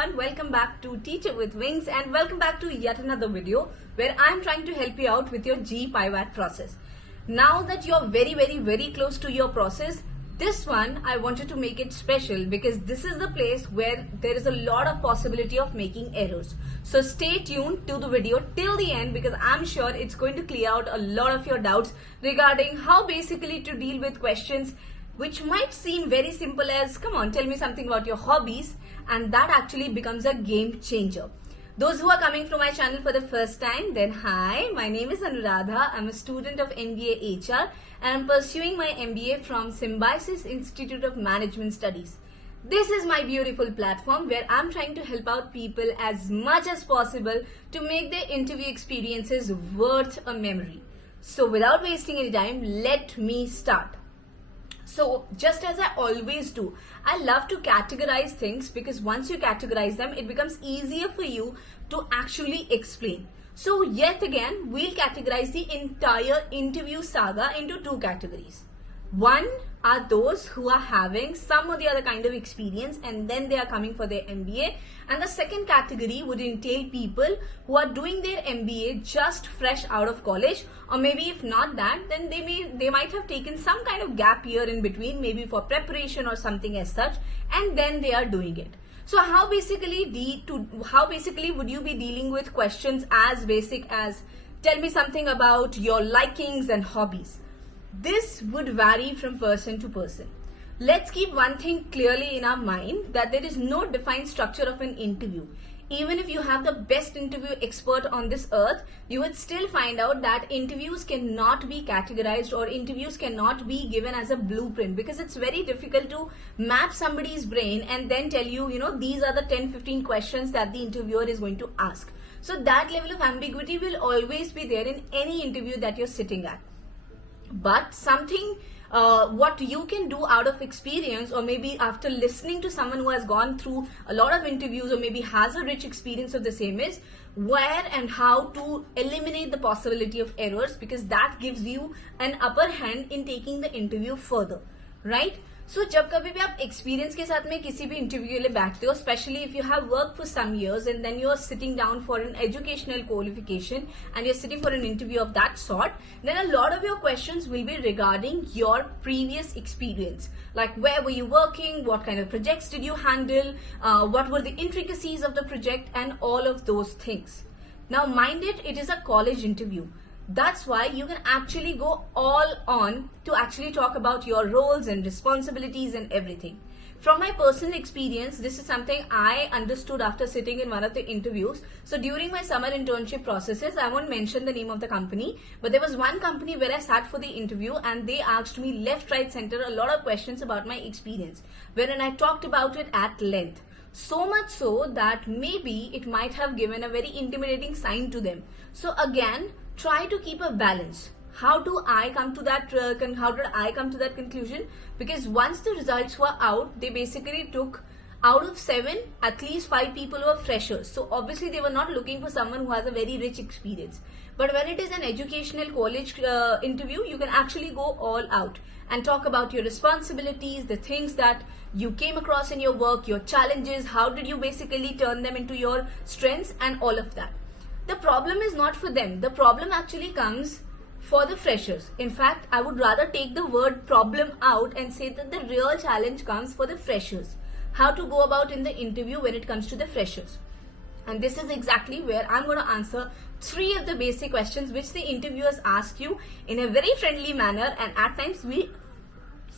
everyone, welcome back to Teacher with Wings and welcome back to yet another video where I'm trying to help you out with your GEPIWAT process. Now that you're very close to your process, this one I wanted to make it special because this is the place where there is a lot of possibility of making errors. So stay tuned to the video till the end because I'm sure it's going to clear out a lot of your doubts regarding how basically to deal with questions which might seem very simple as, come on, tell me something about your hobbies, and that actually becomes a game changer. Those who are coming from my channel for the first time, then hi, my name is Anuradha. I'm a student of MBA HR and I'm pursuing my MBA from Symbiosis Institute of Management Studies. This is my beautiful platform where I'm trying to help out people as much as possible to make their interview experiences worth a memory. So without wasting any time, let me start. So just as I always do, I love to categorize things because once you categorize them, it becomes easier for you to actually explain. So yet again, we'll categorize the entire interview saga into two categories. One are those who are having some or the other kind of experience and then they are coming for their MBA. And the second category would entail people who are doing their MBA just fresh out of college, or maybe if not that, then they might have taken some kind of gap year in between, maybe for preparation or something as such, and then they are doing it. So how basically would you be dealing with questions as basic as tell me something about your likings and hobbies? This would vary from person to person. Let's keep one thing clearly in our mind, that there is no defined structure of an interview. Even if you have the best interview expert on this earth, you would still find out that interviews cannot be categorized or interviews cannot be given as a blueprint, because it's very difficult to map somebody's brain and then tell you, these are the 10-15 questions that the interviewer is going to ask. So that level of ambiguity will always be there in any interview that you're sitting at. But something what you can do out of experience, or maybe after listening to someone who has gone through a lot of interviews or maybe has a rich experience of the same, is where and how to eliminate the possibility of errors, because that gives you an upper hand in taking the interview further, right? So जब कभी भी आप experience के साथ में किसी भी interview के लिए बैठते हो, especially if you have worked for some years and then you are sitting down for an educational qualification and you're sitting for an interview of that sort, then a lot of your questions will be regarding your previous experience. Like where were you working, what kind of projects did you handle, what were the intricacies of the project, and all of those things. Now mind it is a college interview. That's why you can actually go all on to actually talk about your roles and responsibilities and everything. From my personal experience, this is something I understood after sitting in one of the interviews. So during my summer internship processes, I won't mention the name of the company, but there was one company where I sat for the interview and they asked me left, right, center a lot of questions about my experience, wherein I talked about it at length. So much so that maybe it might have given a very intimidating sign to them. So again, try to keep a balance. How do I come to that and how did I come to that conclusion? Because once the results were out, they basically took out of 7, at least 5 people were freshers. So obviously they were not looking for someone who has a very rich experience. But when it is an educational college interview, you can actually go all out and talk about your responsibilities, the things that you came across in your work, your challenges, how did you basically turn them into your strengths, and all of that. The problem is not for them. The problem actually comes for the freshers. In fact, I would rather take the word problem out and say that the real challenge comes for the freshers. How to go about in the interview when it comes to the freshers. And this is exactly where I'm going to answer 3 of the basic questions which the interviewers ask you in a very friendly manner, and at times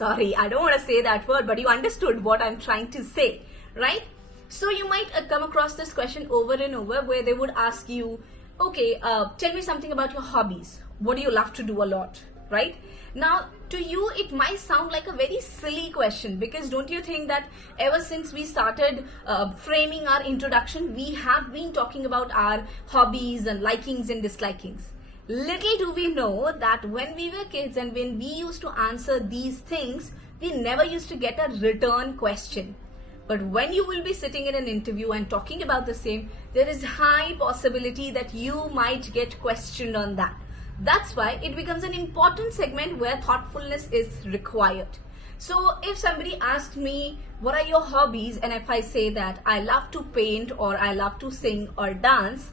I don't want to say that word, but you understood what I'm trying to say, right? So you might come across this question over and over where they would ask you, okay, tell me something about your hobbies. What do you love to do a lot, right? Now, to you, it might sound like a very silly question, because don't you think that ever since we started framing our introduction, we have been talking about our hobbies and likings and dislikings. Little do we know that when we were kids and when we used to answer these things, we never used to get a return question. But when you will be sitting in an interview and talking about the same, there is high possibility that you might get questioned on that. That's why it becomes an important segment where thoughtfulness is required. So if somebody asks me, what are your hobbies? And if I say that I love to paint or I love to sing or dance,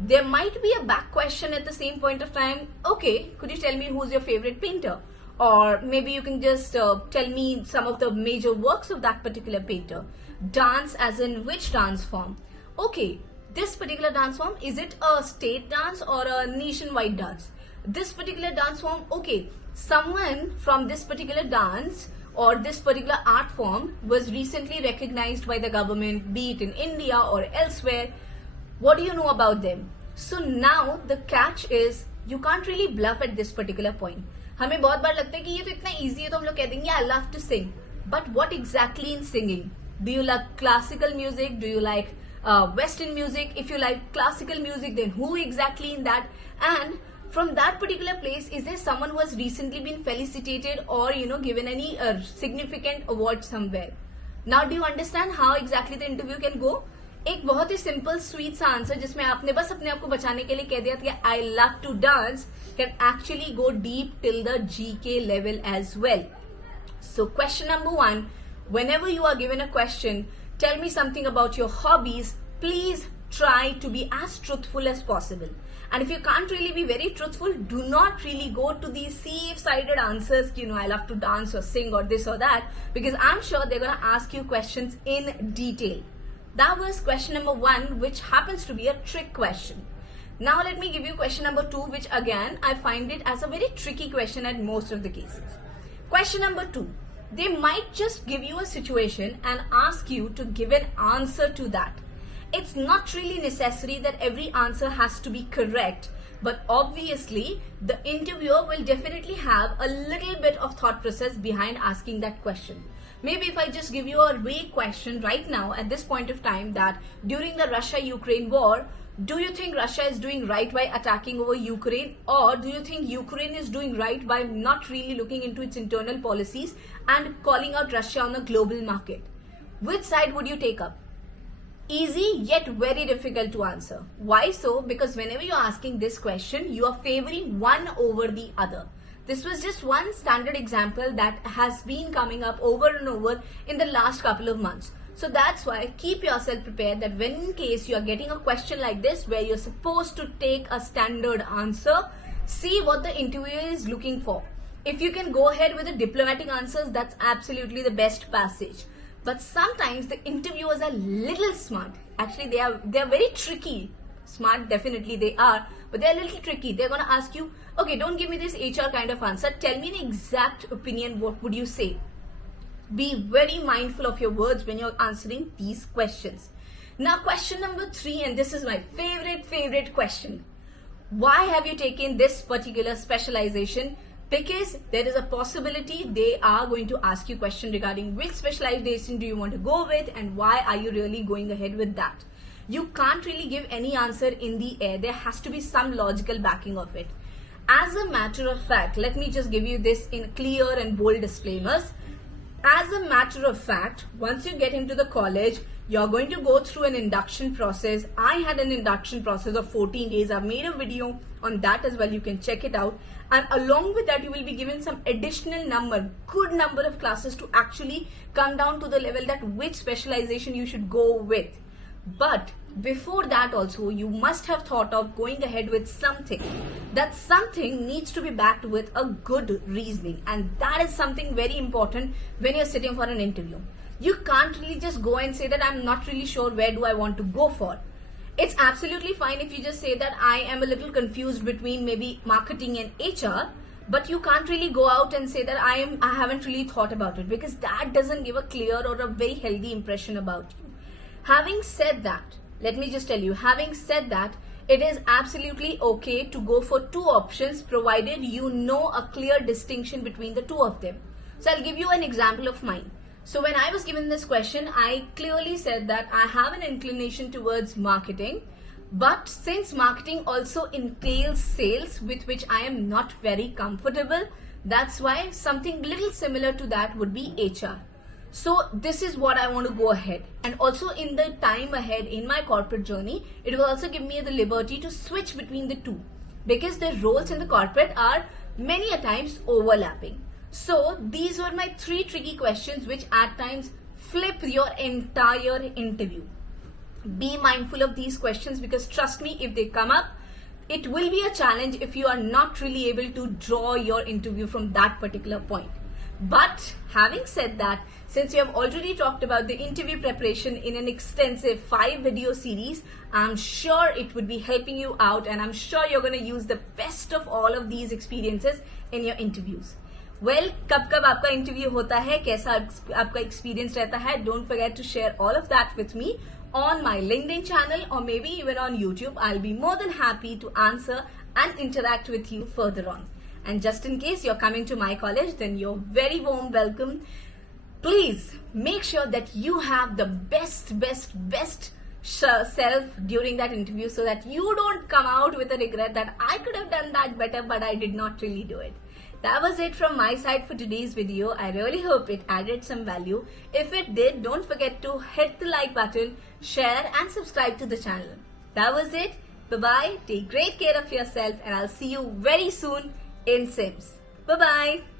there might be a back question at the same point of time. Okay, could you tell me who's your favorite painter? Or maybe you can just tell me some of the major works of that particular painter. Dance as in which dance form? Okay, this particular dance form, is it a state dance or a nationwide dance? This particular dance form, okay, someone from this particular dance or this particular art form was recently recognized by the government, be it in India or elsewhere. What do you know about them? So now the catch is you can't really bluff at this particular point. हमें बहुत बार लगता है कि ये तो इतना easy है तो हम लोग कह देंगे I love to sing. But what exactly in singing? Do you like classical music? Do you like Western music? If you like classical music, then who exactly in that? And from that particular place, is there someone who has recently been felicitated or given any significant award somewhere? Now do you understand how exactly the interview can go? एक बहुत ही simple sweet सा answer जिसमें आपने बस अपने आप को बचाने के लिए कह दिया था I love to dance can actually go deep till the GK level as well. So question number 1, whenever you are given a question, tell me something about your hobbies, please try to be as truthful as possible. And if you can't really be very truthful, do not really go to these safe-sided answers, I love to dance or sing or this or that, because I'm sure they're going to ask you questions in detail. That was question number 1, which happens to be a trick question. Now let me give you question number 2, which again, I find it as a very tricky question at most of the cases. Question number 2, they might just give you a situation and ask you to give an answer to that. It's not really necessary that every answer has to be correct, but obviously the interviewer will definitely have a little bit of thought process behind asking that question. Maybe if I just give you a vague question right now at this point of time that during the Russia-Ukraine war, do you think Russia is doing right by attacking over Ukraine, or do you think Ukraine is doing right by not really looking into its internal policies and calling out Russia on the global market? Which side would you take up? Easy yet very difficult to answer. Why so? Because whenever you're asking this question, you are favoring one over the other. This was just one standard example that has been coming up over and over in the last couple of months. So that's why keep yourself prepared that when in case you are getting a question like this where you're supposed to take a standard answer, see what the interviewer is looking for. If you can go ahead with the diplomatic answers, that's absolutely the best passage. But sometimes the interviewers are little smart. Actually, they are very tricky. Smart, definitely they are, but they're a little tricky. They're going to ask you, okay, don't give me this HR kind of answer. Tell me an exact opinion. What would you say? Be very mindful of your words when you're answering these questions. Now, question number 3, and this is my favorite question. Why have you taken this particular specialization? Because there is a possibility they are going to ask you a question regarding which specialization do you want to go with and why are you really going ahead with that. You can't really give any answer in the air. There has to be some logical backing of it. As a matter of fact, let me just give you this in clear and bold disclaimers. As a matter of fact, once you get into the college, you're going to go through an induction process. I had an induction process of 14 days. I've made a video on that as well. You can check it out. And along with that, you will be given some additional good number of classes to actually come down to the level that which specialization you should go with. But before that also, you must have thought of going ahead with something. That something needs to be backed with a good reasoning. And that is something very important when you're sitting for an interview. You can't really just go and say that I'm not really sure where do I want to go for. It's absolutely fine if you just say that I am a little confused between maybe marketing and HR, but you can't really go out and say that I haven't really thought about it, because that doesn't give a clear or a very healthy impression about you. Having said that, let me just tell you, having said that, it is absolutely okay to go for 2 options provided you know a clear distinction between the 2 of them. So I'll give you an example of mine. So when I was given this question, I clearly said that I have an inclination towards marketing, but since marketing also entails sales, with which I am not very comfortable, that's why something little similar to that would be HR. So this is what I want to go ahead. And also in the time ahead in my corporate journey, it will also give me the liberty to switch between the 2, because the roles in the corporate are many a times overlapping. So these were my 3 tricky questions which at times flip your entire interview. Be mindful of these questions because trust me, if they come up, it will be a challenge if you are not really able to draw your interview from that particular point. But having said that, since you have already talked about the interview preparation in an extensive 5 video series, I'm sure it would be helping you out, and I'm sure you're going to use the best of all of these experiences in your interviews. Well, कब आपका interview होता है, कैसा आपका experience रहता है, don't forget to share all of that with me on my LinkedIn channel or maybe even on YouTube. I'll be more than happy to answer and interact with you further on. And just in case you're coming to my college, then you're very warm welcome. Please make sure that you have the best self during that interview so that you don't come out with a regret that I could have done that better, but I did not really do it. That was it from my side for today's video. I really hope it added some value. If it did, don't forget to hit the like button, share and subscribe to the channel. That was it. Bye-bye. Take great care of yourself and I'll see you very soon in Sims. Bye-bye.